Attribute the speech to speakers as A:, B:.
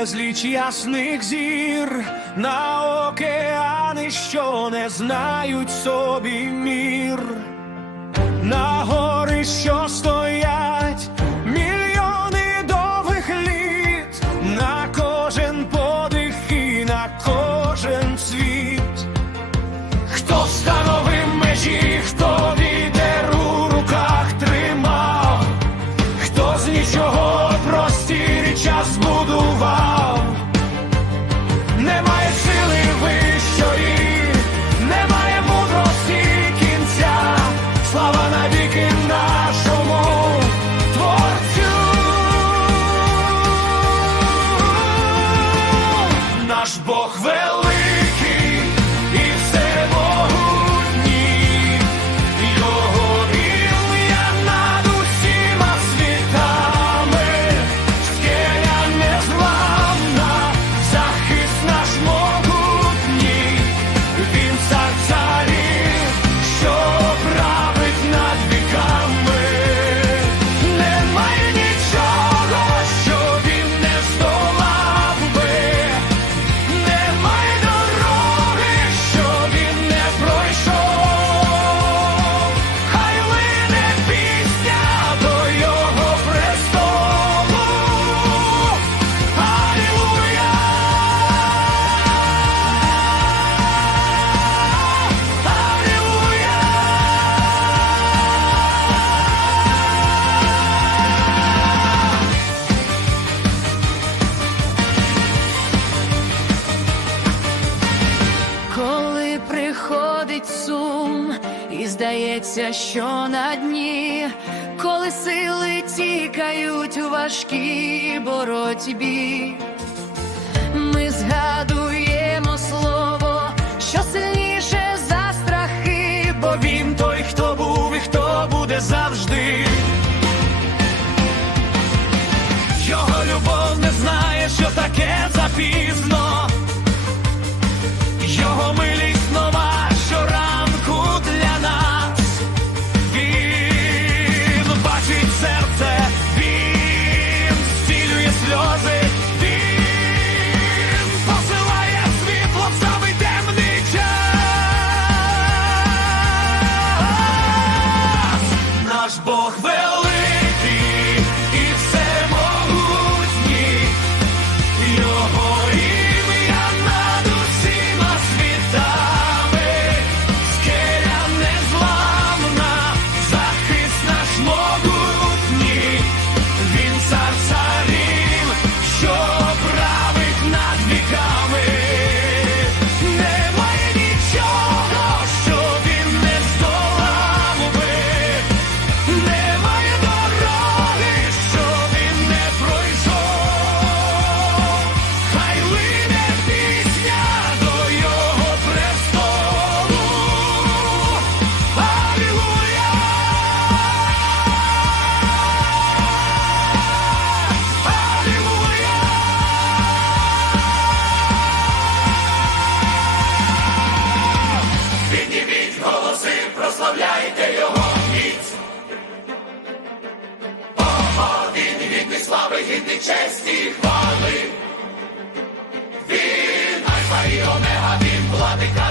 A: безліч ясних зір на океани, що не знають собі мір.
B: здається, що на дні, коли сили тікають у важкій боротьбі, ми згадуємо слово, що сильніше за страхи,
A: бо він той, хто був, і хто буде завжди. Його любов не знає, що таке запізно, його милі. Because честі хвали. Він альфа і омега, він владика.